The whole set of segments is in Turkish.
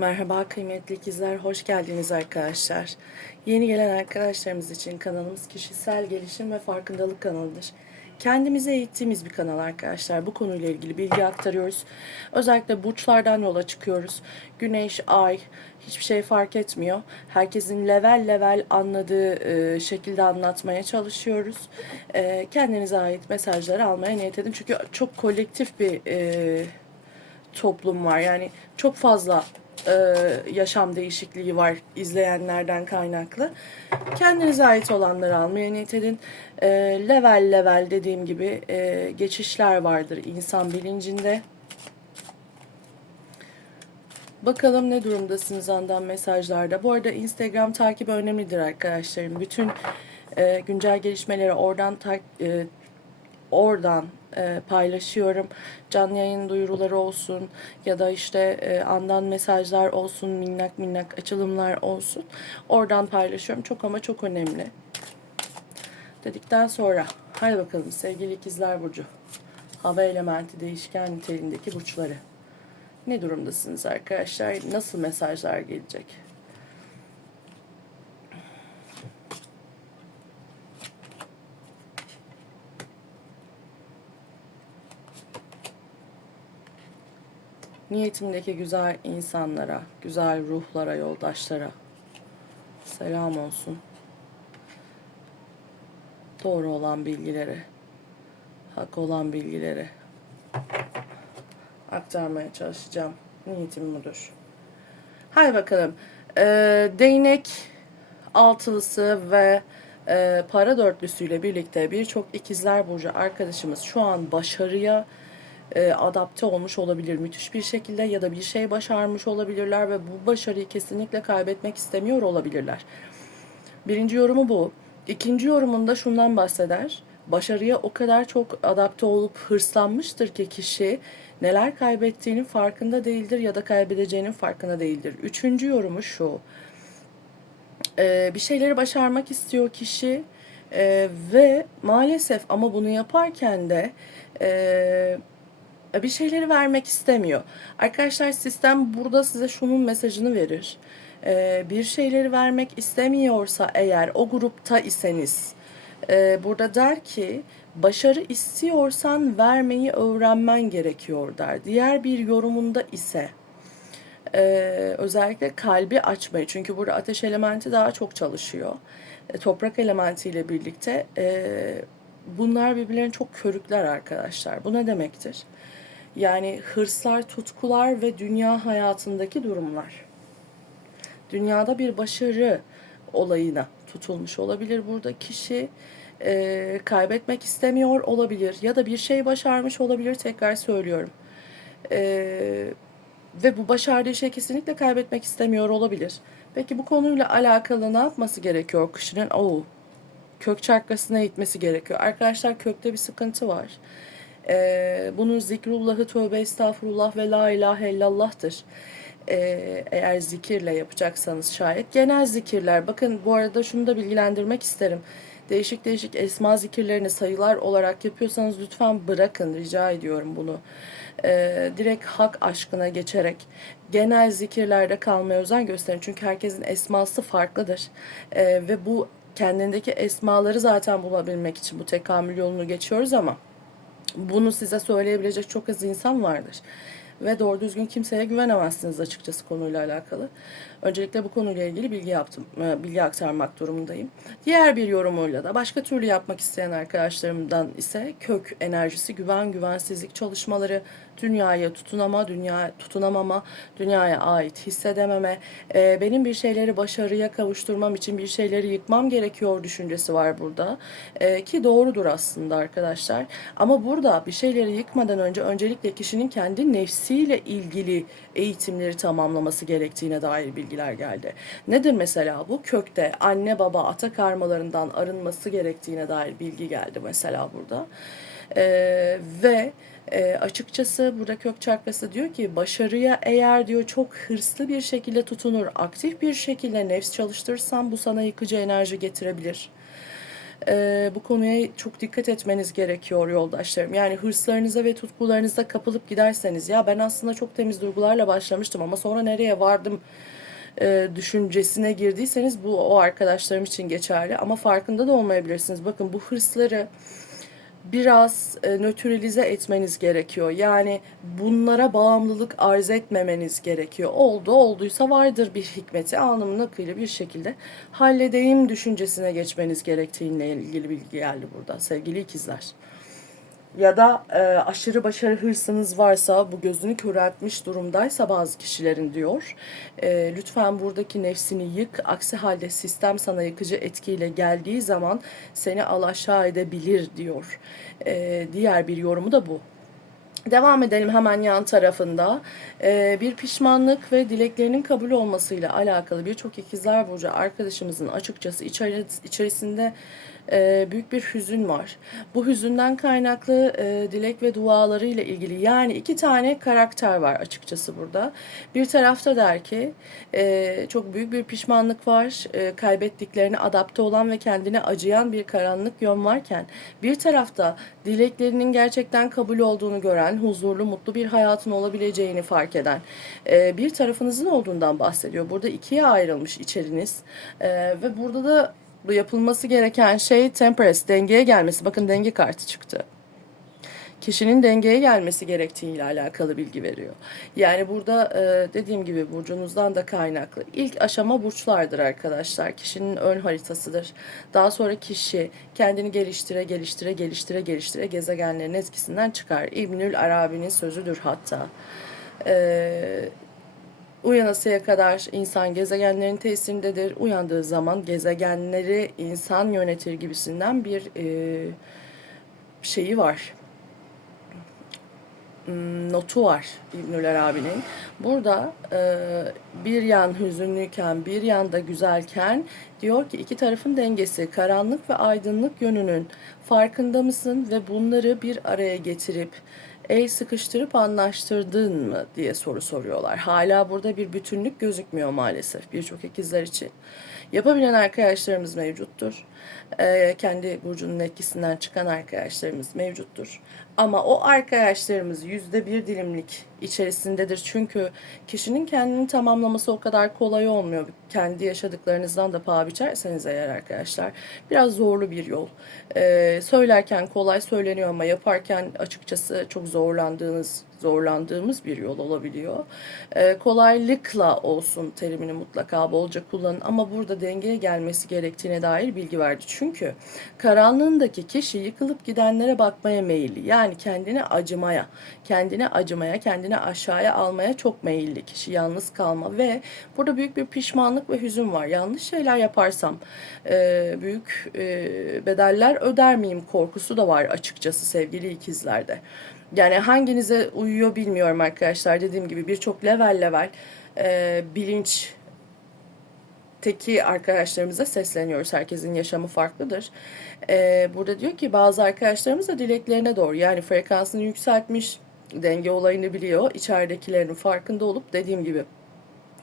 Merhaba kıymetli ikizler, hoş geldiniz arkadaşlar. Yeni gelen arkadaşlarımız için kanalımız kişisel gelişim ve farkındalık kanalıdır. Kendimize eğittiğimiz bir kanal arkadaşlar. Bu konuyla ilgili bilgi aktarıyoruz. Özellikle burçlardan yola çıkıyoruz. Güneş, ay hiçbir şey fark etmiyor. Herkesin level level anladığı e, şekilde anlatmaya çalışıyoruz. E, kendinize ait mesajları almaya niyet edin. Çünkü çok kolektif bir e, toplum var. Yani çok fazla e, yaşam değişikliği var izleyenlerden kaynaklı. Kendinize ait olanları almaya niyet edin. E, level level dediğim gibi e, geçişler vardır insan bilincinde. Bakalım ne durumdasınız andan mesajlarda. Bu arada Instagram takibi önemlidir arkadaşlarım. Bütün e, güncel gelişmeleri oradan tak, e, oradan e, paylaşıyorum. Canlı yayın duyuruları olsun ya da işte e, andan mesajlar olsun, minnak minnak açılımlar olsun. Oradan paylaşıyorum. Çok ama çok önemli. Dedikten sonra hadi bakalım sevgili ikizler burcu. Hava elementi değişken niteliğindeki burçları. Ne durumdasınız arkadaşlar? Nasıl mesajlar gelecek? Niyetimdeki güzel insanlara, güzel ruhlara, yoldaşlara selam olsun. Doğru olan bilgileri, hak olan bilgileri aktarmaya çalışacağım. Niyetim budur. Hadi bakalım. Ee, değnek altılısı ve e, para dörtlüsüyle birlikte birçok ikizler burcu arkadaşımız şu an başarıya e, adapte olmuş olabilir müthiş bir şekilde ya da bir şey başarmış olabilirler ve bu başarıyı kesinlikle kaybetmek istemiyor olabilirler. Birinci yorumu bu. İkinci yorumunda şundan bahseder. Başarıya o kadar çok adapte olup hırslanmıştır ki kişi neler kaybettiğinin farkında değildir ya da kaybedeceğinin farkında değildir. Üçüncü yorumu şu. Ee, bir şeyleri başarmak istiyor kişi ee, ve maalesef ama bunu yaparken de e, bir şeyleri vermek istemiyor. Arkadaşlar sistem burada size şunun mesajını verir. Ee, bir şeyleri vermek istemiyorsa eğer o grupta iseniz e, burada der ki başarı istiyorsan vermeyi öğrenmen gerekiyor der. Diğer bir yorumunda ise e, özellikle kalbi açmayı çünkü burada ateş elementi daha çok çalışıyor. E, toprak elementiyle birlikte e, bunlar birbirlerini çok körükler arkadaşlar. Bu ne demektir? Yani hırslar, tutkular ve dünya hayatındaki durumlar. Dünyada bir başarı olayına tutulmuş olabilir burada kişi. E, kaybetmek istemiyor olabilir ya da bir şey başarmış olabilir tekrar söylüyorum. E, ve bu başardığı şey kesinlikle kaybetmek istemiyor olabilir. Peki bu konuyla alakalı ne yapması gerekiyor kişinin? Oo, kök çakrasına gitmesi gerekiyor. Arkadaşlar kökte bir sıkıntı var. Ee, bunun zikrullahı tövbe estağfurullah ve la ilahe illallah'tır. Ee, eğer zikirle yapacaksanız şayet. Genel zikirler. Bakın bu arada şunu da bilgilendirmek isterim. Değişik değişik esma zikirlerini sayılar olarak yapıyorsanız lütfen bırakın. Rica ediyorum bunu. Ee, direkt hak aşkına geçerek genel zikirlerde kalmaya özen gösterin. Çünkü herkesin esması farklıdır. Ee, ve bu kendindeki esmaları zaten bulabilmek için bu tekamül yolunu geçiyoruz ama bunu size söyleyebilecek çok az insan vardır. Ve doğru düzgün kimseye güvenemezsiniz açıkçası konuyla alakalı. Öncelikle bu konuyla ilgili bilgi yaptım, e, bilgi aktarmak durumundayım. Diğer bir yorumuyla da başka türlü yapmak isteyen arkadaşlarımdan ise kök enerjisi, güven, güvensizlik çalışmaları, dünyaya tutunama, dünya tutunamama, dünyaya ait hissedememe, e, benim bir şeyleri başarıya kavuşturmam için bir şeyleri yıkmam gerekiyor düşüncesi var burada. E, ki doğrudur aslında arkadaşlar. Ama burada bir şeyleri yıkmadan önce öncelikle kişinin kendi nefsiyle ilgili eğitimleri tamamlaması gerektiğine dair bilgiler geldi. Nedir mesela bu? Kökte anne baba ata karmalarından arınması gerektiğine dair bilgi geldi mesela burada. Ee, ve e, açıkçası burada kök çakrası diyor ki başarıya eğer diyor çok hırslı bir şekilde tutunur, aktif bir şekilde nefs çalıştırırsan bu sana yıkıcı enerji getirebilir. e, bu konuya çok dikkat etmeniz gerekiyor yoldaşlarım. Yani hırslarınıza ve tutkularınıza kapılıp giderseniz ya ben aslında çok temiz duygularla başlamıştım ama sonra nereye vardım e, düşüncesine girdiyseniz bu o arkadaşlarım için geçerli ama farkında da olmayabilirsiniz. Bakın bu hırsları biraz e, nötralize etmeniz gerekiyor. Yani bunlara bağımlılık arz etmemeniz gerekiyor. Oldu olduysa vardır bir hikmeti anlamına akıyla bir şekilde halledeyim düşüncesine geçmeniz gerektiğiyle ilgili bilgi geldi burada sevgili ikizler. Ya da e, aşırı başarı hırsınız varsa bu gözünü köreltmiş durumdaysa bazı kişilerin diyor. E, lütfen buradaki nefsini yık. Aksi halde sistem sana yıkıcı etkiyle geldiği zaman seni alaşağı edebilir diyor. E, diğer bir yorumu da bu. Devam edelim hemen yan tarafında. Ee, bir pişmanlık ve dileklerinin kabul olmasıyla alakalı birçok ikizler burcu arkadaşımızın açıkçası içeri, içerisinde e, büyük bir hüzün var. Bu hüzünden kaynaklı e, dilek ve duaları ile ilgili yani iki tane karakter var açıkçası burada. Bir tarafta der ki e, çok büyük bir pişmanlık var. E, kaybettiklerine adapte olan ve kendine acıyan bir karanlık yön varken bir tarafta dileklerinin gerçekten kabul olduğunu gören, huzurlu, mutlu bir hayatın olabileceğini fark eden e, bir tarafınızın olduğundan bahsediyor. Burada ikiye ayrılmış içeriniz E, ve burada da yapılması gereken şey temperance, dengeye gelmesi. Bakın denge kartı çıktı kişinin dengeye gelmesi gerektiğiyle alakalı bilgi veriyor. Yani burada e, dediğim gibi burcunuzdan da kaynaklı. İlk aşama burçlardır arkadaşlar. Kişinin ön haritasıdır. Daha sonra kişi kendini geliştire geliştire geliştire geliştire gezegenlerin etkisinden çıkar. İbnül Arabi'nin sözüdür hatta. Eee Uyanasıya kadar insan gezegenlerin tesirindedir. Uyandığı zaman gezegenleri insan yönetir gibisinden bir e, şeyi var. Hmm, notu var İbnül Arabi'nin. Burada e, bir yan hüzünlüyken bir yanda güzelken diyor ki iki tarafın dengesi karanlık ve aydınlık yönünün farkında mısın ve bunları bir araya getirip el sıkıştırıp anlaştırdın mı diye soru soruyorlar. Hala burada bir bütünlük gözükmüyor maalesef birçok ikizler için. Yapabilen arkadaşlarımız mevcuttur. Ee, kendi burcunun etkisinden çıkan arkadaşlarımız mevcuttur. Ama o arkadaşlarımız yüzde bir dilimlik içerisindedir. Çünkü kişinin kendini tamamlaması o kadar kolay olmuyor. Kendi yaşadıklarınızdan da paha biçerseniz eğer arkadaşlar. Biraz zorlu bir yol. Ee, söylerken kolay söyleniyor ama yaparken açıkçası çok zorlandığınız zorlandığımız bir yol olabiliyor. Ee, kolaylıkla olsun terimini mutlaka bolca kullanın ama burada dengeye gelmesi gerektiğine dair bilgi verdi. Çünkü karanlığındaki kişi yıkılıp gidenlere bakmaya meyilli. Yani kendine acımaya, kendine acımaya, kendine aşağıya almaya çok meyilli kişi. Yalnız kalma ve burada büyük bir pişmanlık ve hüzün var. Yanlış şeyler yaparsam e, büyük e, bedeller öder miyim korkusu da var açıkçası sevgili ikizlerde. Yani hanginize uyuyor bilmiyorum arkadaşlar. Dediğim gibi birçok level level e, bilinç teki arkadaşlarımıza sesleniyoruz. Herkesin yaşamı farklıdır. Ee, burada diyor ki bazı arkadaşlarımız da dileklerine doğru yani frekansını yükseltmiş, denge olayını biliyor. İçeridekilerin farkında olup dediğim gibi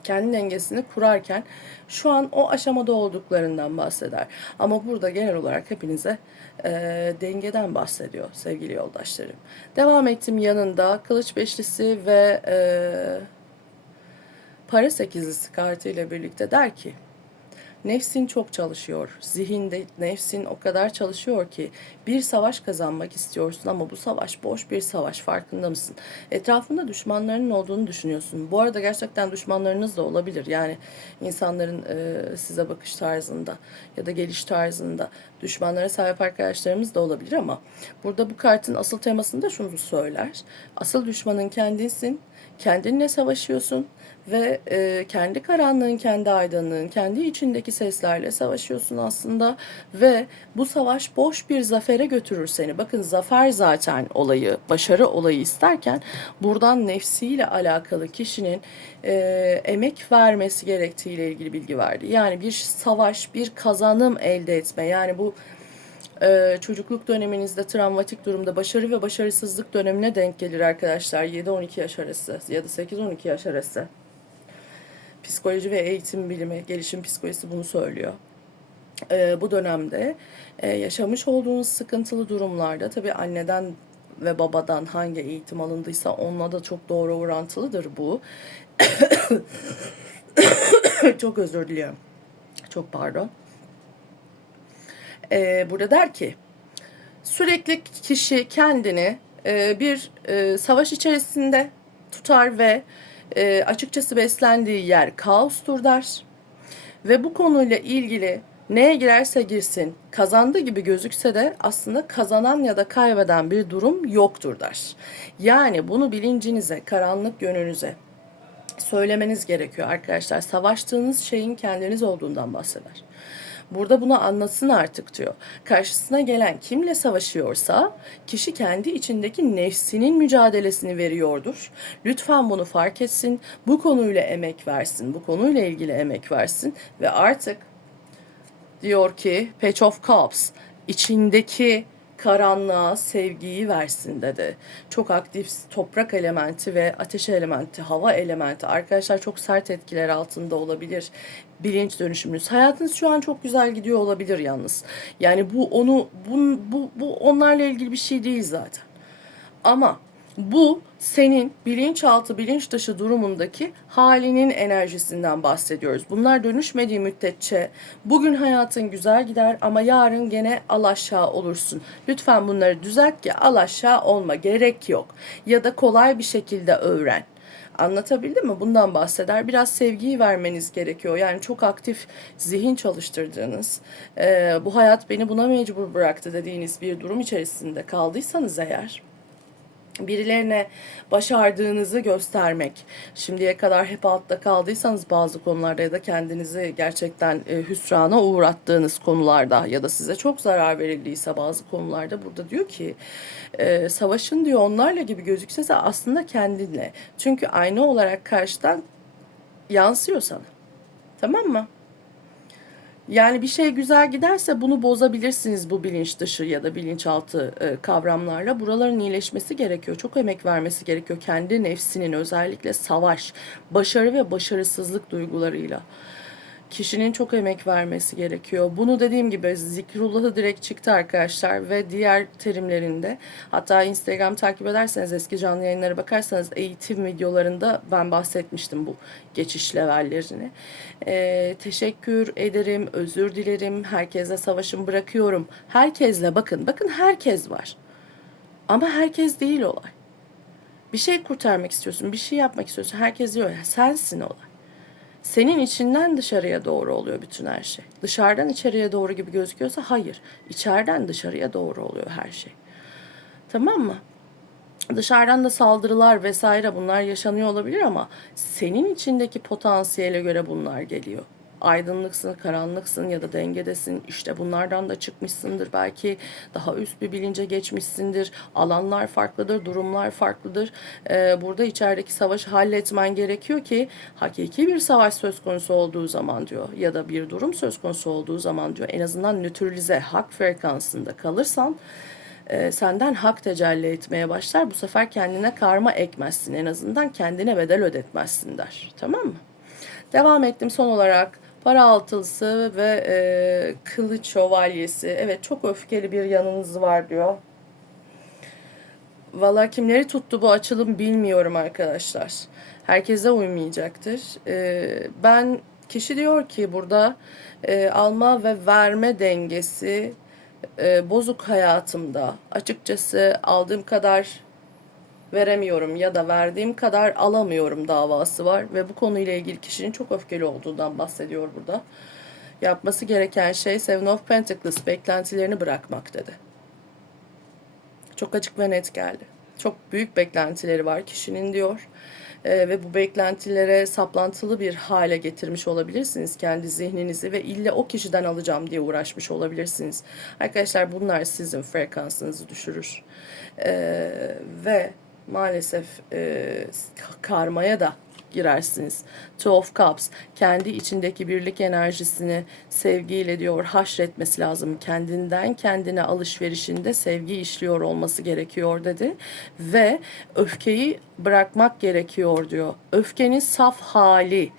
kendi dengesini kurarken şu an o aşamada olduklarından bahseder. Ama burada genel olarak hepinize e, dengeden bahsediyor sevgili yoldaşlarım. Devam ettim yanında kılıç beşlisi ve e, para sekizlisi kartıyla birlikte der ki Nefsin çok çalışıyor. Zihinde nefsin o kadar çalışıyor ki bir savaş kazanmak istiyorsun ama bu savaş boş bir savaş farkında mısın? Etrafında düşmanlarının olduğunu düşünüyorsun. Bu arada gerçekten düşmanlarınız da olabilir. Yani insanların e, size bakış tarzında ya da geliş tarzında düşmanlara sahip arkadaşlarımız da olabilir ama burada bu kartın asıl temasında şunu söyler. Asıl düşmanın kendisin. Kendinle savaşıyorsun ve e, kendi karanlığın, kendi aydınlığın, kendi içindeki seslerle savaşıyorsun aslında ve bu savaş boş bir zafere götürür seni. Bakın zafer zaten olayı, başarı olayı isterken buradan nefsiyle alakalı kişinin e, emek vermesi gerektiğiyle ilgili bilgi verdi. Yani bir savaş, bir kazanım elde etme. Yani bu ee, çocukluk döneminizde travmatik durumda başarı ve başarısızlık dönemine denk gelir arkadaşlar. 7-12 yaş arası ya da 8-12 yaş arası. Psikoloji ve eğitim bilimi, gelişim psikolojisi bunu söylüyor. e, bu dönemde e, yaşamış olduğunuz sıkıntılı durumlarda tabii anneden ve babadan hangi eğitim alındıysa onunla da çok doğru orantılıdır bu. çok özür diliyorum. Çok pardon. E, burada der ki sürekli kişi kendini e, bir e, savaş içerisinde tutar ve e, açıkçası beslendiği yer kaostur der. Ve bu konuyla ilgili neye girerse girsin kazandığı gibi gözükse de aslında kazanan ya da kaybeden bir durum yoktur der. Yani bunu bilincinize, karanlık yönünüze söylemeniz gerekiyor arkadaşlar. Savaştığınız şeyin kendiniz olduğundan bahseder. Burada bunu anlasın artık diyor. Karşısına gelen kimle savaşıyorsa kişi kendi içindeki nefsinin mücadelesini veriyordur. Lütfen bunu fark etsin. Bu konuyla emek versin. Bu konuyla ilgili emek versin ve artık diyor ki Page of Cups içindeki karanlığa sevgiyi versin dedi. Çok aktif toprak elementi ve ateş elementi, hava elementi arkadaşlar çok sert etkiler altında olabilir. Bilinç dönüşümünüz. Hayatınız şu an çok güzel gidiyor olabilir yalnız. Yani bu onu bu, bu, bu onlarla ilgili bir şey değil zaten. Ama bu senin bilinçaltı, bilinç dışı durumundaki halinin enerjisinden bahsediyoruz. Bunlar dönüşmediği müddetçe bugün hayatın güzel gider ama yarın gene alaşağı olursun. Lütfen bunları düzelt ki alaşağı olma gerek yok. Ya da kolay bir şekilde öğren. Anlatabildim mi? Bundan bahseder. Biraz sevgiyi vermeniz gerekiyor. Yani çok aktif zihin çalıştırdığınız, e, bu hayat beni buna mecbur bıraktı dediğiniz bir durum içerisinde kaldıysanız eğer, birilerine başardığınızı göstermek. Şimdiye kadar hep altta kaldıysanız bazı konularda ya da kendinizi gerçekten e, hüsrana uğrattığınız konularda ya da size çok zarar verildiyse bazı konularda burada diyor ki e, savaşın diyor onlarla gibi gözükse de aslında kendinle. Çünkü aynı olarak karşıdan yansıyor sana. Tamam mı? Yani bir şey güzel giderse bunu bozabilirsiniz bu bilinç dışı ya da bilinçaltı e, kavramlarla. Buraların iyileşmesi gerekiyor. Çok emek vermesi gerekiyor kendi nefsinin özellikle savaş, başarı ve başarısızlık duygularıyla. Kişinin çok emek vermesi gerekiyor. Bunu dediğim gibi zikrullahı direkt çıktı arkadaşlar ve diğer terimlerinde hatta Instagram takip ederseniz eski canlı yayınlara bakarsanız eğitim videolarında ben bahsetmiştim bu geçiş levellerini. Ee, teşekkür ederim, özür dilerim, herkese savaşım bırakıyorum. Herkesle bakın, bakın herkes var. Ama herkes değil olay. Bir şey kurtarmak istiyorsun, bir şey yapmak istiyorsun. Herkes diyor ya sensin olay. Senin içinden dışarıya doğru oluyor bütün her şey. Dışarıdan içeriye doğru gibi gözüküyorsa hayır. İçeriden dışarıya doğru oluyor her şey. Tamam mı? Dışarıdan da saldırılar vesaire bunlar yaşanıyor olabilir ama senin içindeki potansiyele göre bunlar geliyor aydınlıksın, karanlıksın ya da dengedesin. İşte bunlardan da çıkmışsındır. Belki daha üst bir bilince geçmişsindir. Alanlar farklıdır, durumlar farklıdır. Ee, burada içerideki savaşı halletmen gerekiyor ki hakiki bir savaş söz konusu olduğu zaman diyor ya da bir durum söz konusu olduğu zaman diyor en azından nötralize hak frekansında kalırsan e, senden hak tecelli etmeye başlar. Bu sefer kendine karma ekmezsin. En azından kendine bedel ödetmezsin der. Tamam mı? Devam ettim son olarak para altılısı ve e, kılıç şövalyesi. Evet çok öfkeli bir yanınız var diyor. Valla kimleri tuttu bu açılım bilmiyorum arkadaşlar. Herkese uymayacaktır. E, ben kişi diyor ki burada e, alma ve verme dengesi e, bozuk hayatımda. Açıkçası aldığım kadar veremiyorum ya da verdiğim kadar alamıyorum davası var ve bu konuyla ilgili kişinin çok öfkeli olduğundan bahsediyor burada. Yapması gereken şey Seven of Pentacles beklentilerini bırakmak dedi. Çok açık ve net geldi. Çok büyük beklentileri var kişinin diyor. Ee, ve bu beklentilere saplantılı bir hale getirmiş olabilirsiniz kendi zihninizi ve ille o kişiden alacağım diye uğraşmış olabilirsiniz. Arkadaşlar bunlar sizin frekansınızı düşürür. Ee, ve maalesef e, karmaya da girersiniz. Two of Cups kendi içindeki birlik enerjisini sevgiyle diyor haşretmesi lazım. Kendinden kendine alışverişinde sevgi işliyor olması gerekiyor dedi. Ve öfkeyi bırakmak gerekiyor diyor. Öfkenin saf hali.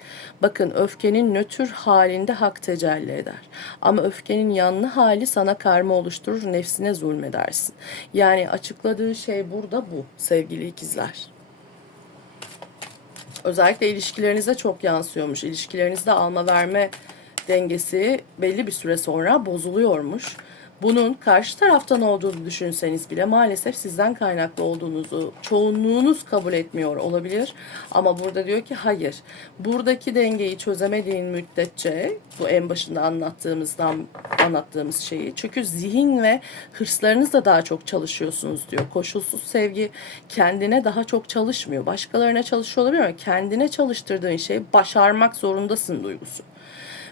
Bakın öfkenin nötr halinde hak tecelli eder. Ama öfkenin yanlı hali sana karma oluşturur, nefsine zulmedersin. Yani açıkladığı şey burada bu sevgili ikizler. Özellikle ilişkilerinize çok yansıyormuş. İlişkilerinizde alma verme dengesi belli bir süre sonra bozuluyormuş. Bunun karşı taraftan olduğunu düşünseniz bile maalesef sizden kaynaklı olduğunuzu çoğunluğunuz kabul etmiyor olabilir. Ama burada diyor ki hayır. Buradaki dengeyi çözemediğin müddetçe bu en başında anlattığımızdan anlattığımız şeyi. Çünkü zihin ve hırslarınızla daha çok çalışıyorsunuz diyor. Koşulsuz sevgi kendine daha çok çalışmıyor. Başkalarına çalışıyor olabilir ama kendine çalıştırdığın şeyi başarmak zorundasın duygusu.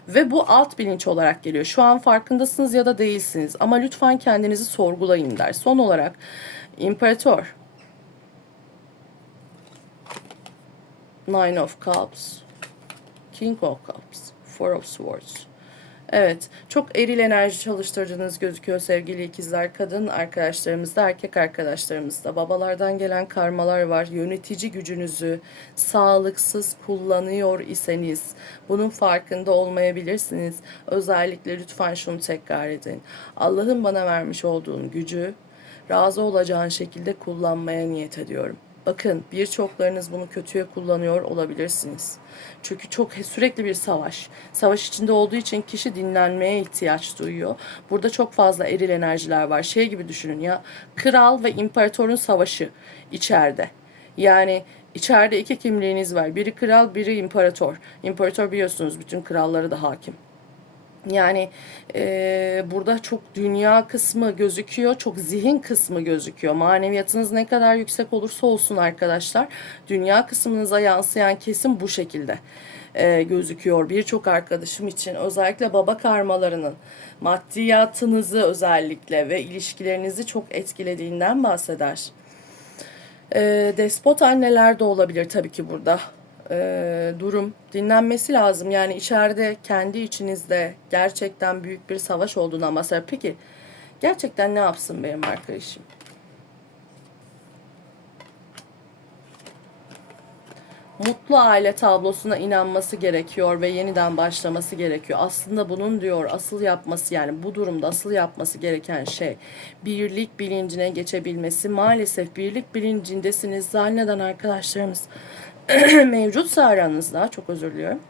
Ve bu alt bilinç olarak geliyor. Şu an farkındasınız ya da değilsiniz ama lütfen kendinizi sorgulayın der. Son olarak İmparator Nine of Cups King of Cups Four of Swords Evet, çok eril enerji çalıştırdığınız gözüküyor sevgili ikizler. Kadın arkadaşlarımızda, erkek arkadaşlarımızda. Babalardan gelen karmalar var. Yönetici gücünüzü sağlıksız kullanıyor iseniz bunun farkında olmayabilirsiniz. Özellikle lütfen şunu tekrar edin. Allah'ın bana vermiş olduğun gücü razı olacağın şekilde kullanmaya niyet ediyorum. Bakın birçoklarınız bunu kötüye kullanıyor olabilirsiniz. Çünkü çok sürekli bir savaş. Savaş içinde olduğu için kişi dinlenmeye ihtiyaç duyuyor. Burada çok fazla eril enerjiler var. Şey gibi düşünün ya kral ve imparatorun savaşı içeride. Yani içeride iki kimliğiniz var. Biri kral, biri imparator. İmparator biliyorsunuz bütün kralları da hakim. Yani e, burada çok dünya kısmı gözüküyor, çok zihin kısmı gözüküyor. Maneviyatınız ne kadar yüksek olursa olsun arkadaşlar, dünya kısmınıza yansıyan kesim bu şekilde e, gözüküyor. Birçok arkadaşım için özellikle baba karmalarının maddiyatınızı özellikle ve ilişkilerinizi çok etkilediğinden bahseder. E, despot anneler de olabilir tabii ki burada e, durum dinlenmesi lazım. Yani içeride kendi içinizde gerçekten büyük bir savaş olduğundan bahseder. Peki gerçekten ne yapsın benim arkadaşım? Mutlu aile tablosuna inanması gerekiyor ve yeniden başlaması gerekiyor. Aslında bunun diyor asıl yapması yani bu durumda asıl yapması gereken şey birlik bilincine geçebilmesi. Maalesef birlik bilincindesiniz zanneden arkadaşlarımız mevcutsa aranızda çok özür diliyorum.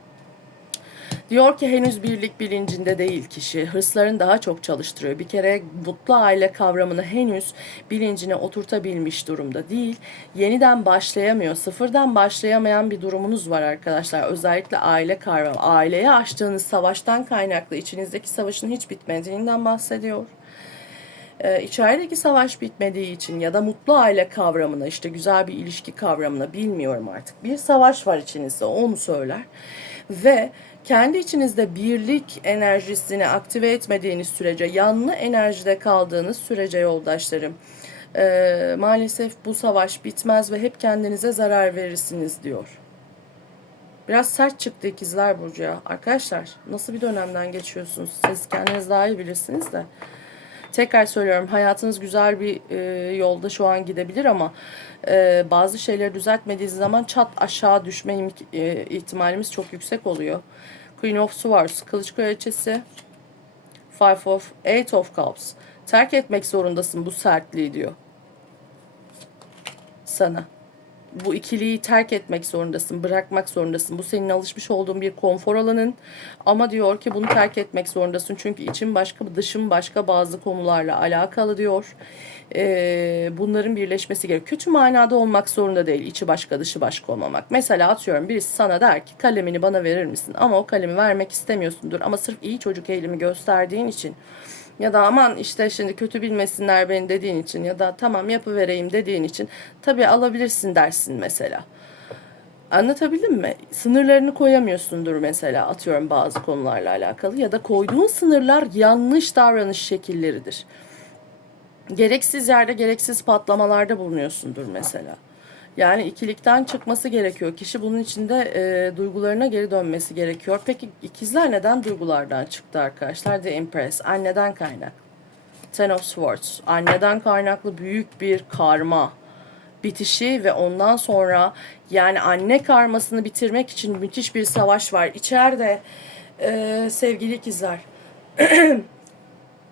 Diyor ki henüz birlik bilincinde değil kişi. Hırslarını daha çok çalıştırıyor. Bir kere mutlu aile kavramını henüz bilincine oturtabilmiş durumda değil. Yeniden başlayamıyor. Sıfırdan başlayamayan bir durumunuz var arkadaşlar. Özellikle aile kavramı. Aileye açtığınız savaştan kaynaklı içinizdeki savaşın hiç bitmediğinden bahsediyor e, içerideki savaş bitmediği için ya da mutlu aile kavramına işte güzel bir ilişki kavramına bilmiyorum artık bir savaş var içinizde onu söyler ve kendi içinizde birlik enerjisini aktive etmediğiniz sürece yanlı enerjide kaldığınız sürece yoldaşlarım e, maalesef bu savaş bitmez ve hep kendinize zarar verirsiniz diyor. Biraz sert çıktı ikizler Burcu. Arkadaşlar nasıl bir dönemden geçiyorsunuz? Siz kendiniz daha iyi bilirsiniz de. Tekrar söylüyorum hayatınız güzel bir e, yolda şu an gidebilir ama e, bazı şeyleri düzeltmediğiniz zaman çat aşağı düşme e, ihtimalimiz çok yüksek oluyor. Queen of Swords, Kılıç Kraliçesi, Five of, Eight of Cups. Terk etmek zorundasın bu sertliği diyor. Sana bu ikiliyi terk etmek zorundasın, bırakmak zorundasın. Bu senin alışmış olduğun bir konfor alanın. Ama diyor ki bunu terk etmek zorundasın. Çünkü için başka, dışın başka bazı konularla alakalı diyor. Ee, bunların birleşmesi gerekiyor. Kötü manada olmak zorunda değil. içi başka, dışı başka olmamak. Mesela atıyorum birisi sana der ki kalemini bana verir misin? Ama o kalemi vermek istemiyorsundur. Ama sırf iyi çocuk eğilimi gösterdiğin için ya da aman işte şimdi kötü bilmesinler beni dediğin için ya da tamam yapıvereyim dediğin için tabii alabilirsin dersin mesela. Anlatabildim mi? Sınırlarını koyamıyorsundur mesela atıyorum bazı konularla alakalı ya da koyduğun sınırlar yanlış davranış şekilleridir. Gereksiz yerde gereksiz patlamalarda bulunuyorsundur mesela. Yani ikilikten çıkması gerekiyor. Kişi bunun içinde e, duygularına geri dönmesi gerekiyor. Peki ikizler neden duygulardan çıktı arkadaşlar? The Empress. Anneden kaynak. Ten of Swords. Anneden kaynaklı büyük bir karma bitişi ve ondan sonra yani anne karmasını bitirmek için müthiş bir savaş var. İçeride e, sevgili ikizler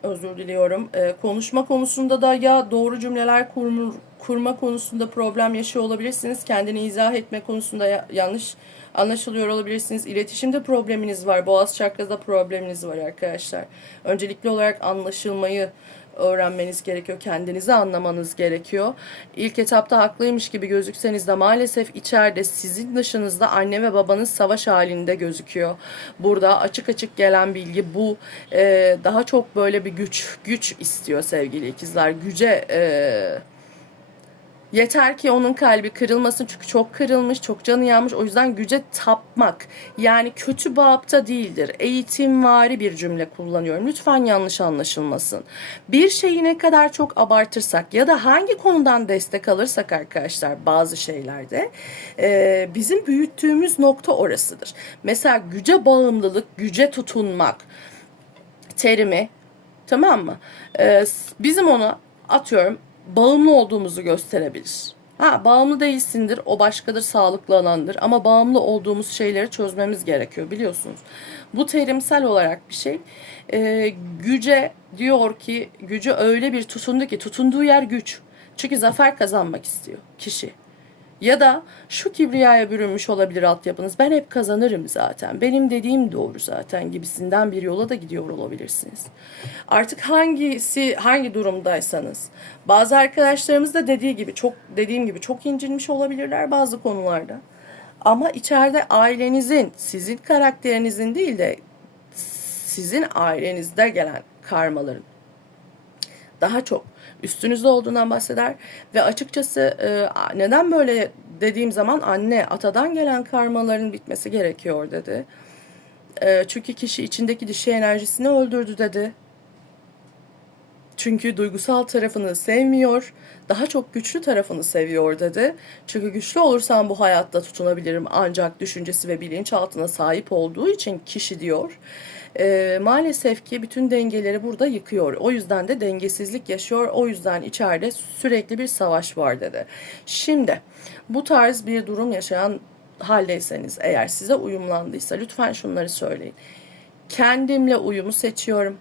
özür diliyorum. Ee, konuşma konusunda da ya doğru cümleler kurma, kurma konusunda problem yaşıyor olabilirsiniz. Kendini izah etme konusunda ya- yanlış anlaşılıyor olabilirsiniz. İletişimde probleminiz var. Boğaz çakrada probleminiz var arkadaşlar. Öncelikli olarak anlaşılmayı öğrenmeniz gerekiyor. Kendinizi anlamanız gerekiyor. İlk etapta haklıymış gibi gözükseniz de maalesef içeride sizin dışınızda anne ve babanız savaş halinde gözüküyor. Burada açık açık gelen bilgi bu. Ee, daha çok böyle bir güç güç istiyor sevgili ikizler. Güce e, Yeter ki onun kalbi kırılmasın çünkü çok kırılmış, çok canı yanmış. O yüzden güce tapmak yani kötü bağıpta değildir. Eğitimvari bir cümle kullanıyorum. Lütfen yanlış anlaşılmasın. Bir şeyi ne kadar çok abartırsak ya da hangi konudan destek alırsak arkadaşlar bazı şeylerde e, bizim büyüttüğümüz nokta orasıdır. Mesela güce bağımlılık, güce tutunmak terimi tamam mı? Ee, bizim ona atıyorum bağımlı olduğumuzu gösterebilir. Ha bağımlı değilsindir, o başkadır, sağlıklı alandır ama bağımlı olduğumuz şeyleri çözmemiz gerekiyor biliyorsunuz. Bu terimsel olarak bir şey. Ee, güce diyor ki, gücü öyle bir tutundu ki, tutunduğu yer güç. Çünkü zafer kazanmak istiyor kişi. Ya da şu kibriyaya bürünmüş olabilir altyapınız. Ben hep kazanırım zaten. Benim dediğim doğru zaten gibisinden bir yola da gidiyor olabilirsiniz. Artık hangisi hangi durumdaysanız. Bazı arkadaşlarımız da dediği gibi çok dediğim gibi çok incinmiş olabilirler bazı konularda. Ama içeride ailenizin, sizin karakterinizin değil de sizin ailenizde gelen karmaların daha çok üstünüzde olduğundan bahseder ve açıkçası e, neden böyle dediğim zaman anne atadan gelen karmaların bitmesi gerekiyor dedi. E, çünkü kişi içindeki dişi enerjisini öldürdü dedi. Çünkü duygusal tarafını sevmiyor, daha çok güçlü tarafını seviyor dedi. Çünkü güçlü olursam bu hayatta tutunabilirim ancak düşüncesi ve bilinçaltına sahip olduğu için kişi diyor. Ee, maalesef ki bütün dengeleri burada yıkıyor. O yüzden de dengesizlik yaşıyor. O yüzden içeride sürekli bir savaş var dedi. Şimdi bu tarz bir durum yaşayan haldeyseniz eğer size uyumlandıysa lütfen şunları söyleyin. Kendimle uyumu seçiyorum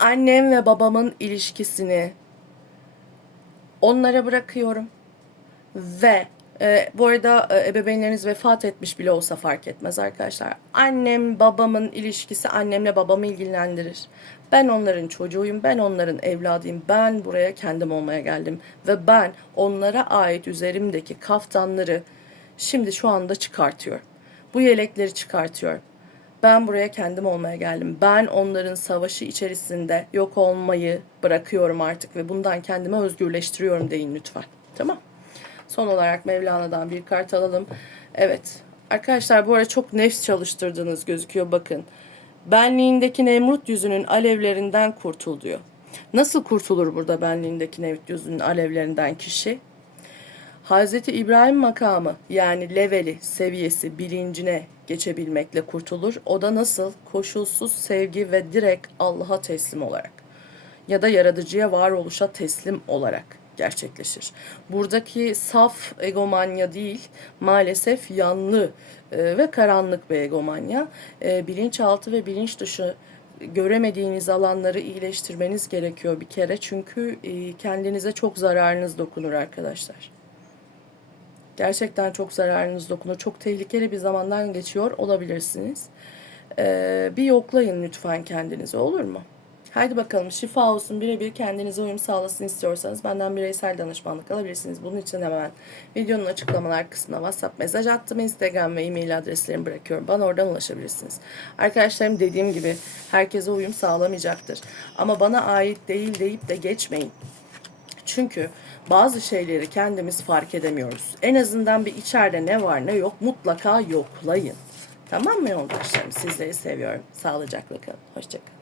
annem ve babamın ilişkisini onlara bırakıyorum ve e, bu arada e, ebeveynleriniz vefat etmiş bile olsa fark etmez arkadaşlar. Annem babamın ilişkisi annemle babamı ilgilendirir. Ben onların çocuğuyum, ben onların evladıyım. Ben buraya kendim olmaya geldim ve ben onlara ait üzerimdeki kaftanları şimdi şu anda çıkartıyorum. Bu yelekleri çıkartıyorum. Ben buraya kendim olmaya geldim. Ben onların savaşı içerisinde yok olmayı bırakıyorum artık ve bundan kendimi özgürleştiriyorum deyin lütfen. Tamam. Son olarak Mevlana'dan bir kart alalım. Evet. Arkadaşlar bu arada çok nefs çalıştırdığınız gözüküyor bakın. Benliğindeki Nemrut yüzünün alevlerinden kurtul diyor. Nasıl kurtulur burada benliğindeki Nemrut yüzünün alevlerinden kişi? Hazreti İbrahim makamı yani leveli, seviyesi, bilincine geçebilmekle kurtulur. O da nasıl? Koşulsuz sevgi ve direkt Allah'a teslim olarak ya da yaratıcıya varoluşa teslim olarak gerçekleşir. Buradaki saf egomanya değil, maalesef yanlı e, ve karanlık bir egomanya. E, bilinçaltı ve bilinç dışı göremediğiniz alanları iyileştirmeniz gerekiyor bir kere. Çünkü e, kendinize çok zararınız dokunur arkadaşlar. Gerçekten çok zararınız dokunur. Çok tehlikeli bir zamandan geçiyor olabilirsiniz. Ee, bir yoklayın lütfen kendinizi olur mu? Haydi bakalım şifa olsun birebir kendinize uyum sağlasın istiyorsanız benden bireysel danışmanlık alabilirsiniz. Bunun için hemen videonun açıklamalar kısmına WhatsApp mesaj attım. Instagram ve e-mail adreslerimi bırakıyorum. Bana oradan ulaşabilirsiniz. Arkadaşlarım dediğim gibi herkese uyum sağlamayacaktır. Ama bana ait değil deyip de geçmeyin. Çünkü bazı şeyleri kendimiz fark edemiyoruz. En azından bir içeride ne var ne yok mutlaka yoklayın. Tamam mı yoldaşlarım? Sizleri seviyorum. Sağlıcakla kalın. Hoşçakalın.